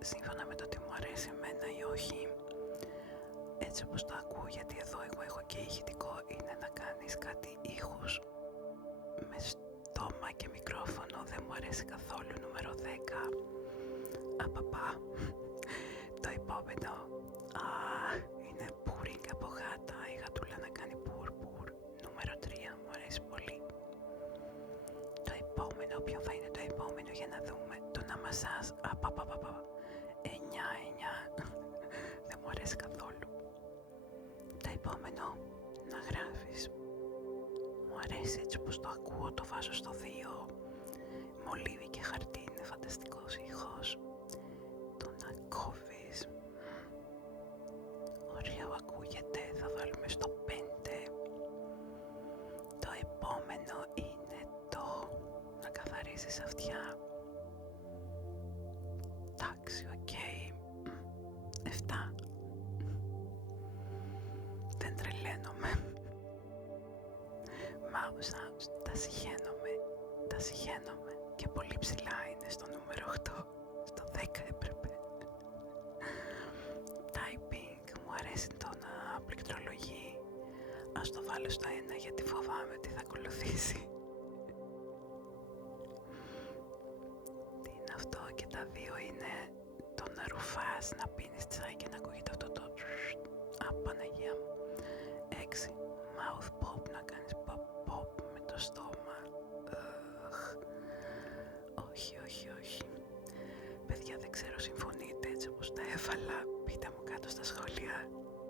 σύμφωνα με το τι μου αρέσει εμένα ή όχι, έτσι όπως το ακούω, γιατί εδώ εγώ έχω και ηχητικό, είναι να κάνεις κάτι ήχους με στόμα και μικρόφωνο. Δεν μου αρέσει καθόλου. Νούμερο 10. Απαπά. Το επόμενο είναι πούρινγκ από γάτα, η γατούλα να κάνει πουρ. Νούμερο 3, μου αρέσει πολύ. Το επόμενο, ποιο θα είναι το επόμενο, για να δούμε. Το να μασάζ, 9, δεν μου αρέσει καθόλου. Το επόμενο, να γράφεις, μου αρέσει έτσι πως το ακούω, το βάζω στο 2. Μολύβι και χαρτί, είναι φανταστικός ήχος. Το να κόβεις, ωραίο ακούγεται, θα βάλουμε στο 5. Το επόμενο είναι το να καθαρίζεις αυτιά. Εντάξει, οκ. 7. Δεν τρελαίνομαι. Mouse sounds, τα συχαίνομαι και πολύ ψηλά είναι στο νούμερο 8. Στο 10 έπρεπε. Typing, μου αρέσει το να πληκτρολογεί. Ας το βάλω στο 1 γιατί φοβάμαι τι θα ακολουθήσει. Τι είναι αυτό, και τα 2 είναι το να ρουφάς, να πίνεις τσάι και να ακούγεται αυτό το Παναγία μου. 6. Mouth pop, να κάνεις pop με το στόμα. Όχι. Παιδιά, δεν ξέρω, συμφωνείτε έτσι όπως τα έβαλα? Πείτε μου κάτω στα σχόλια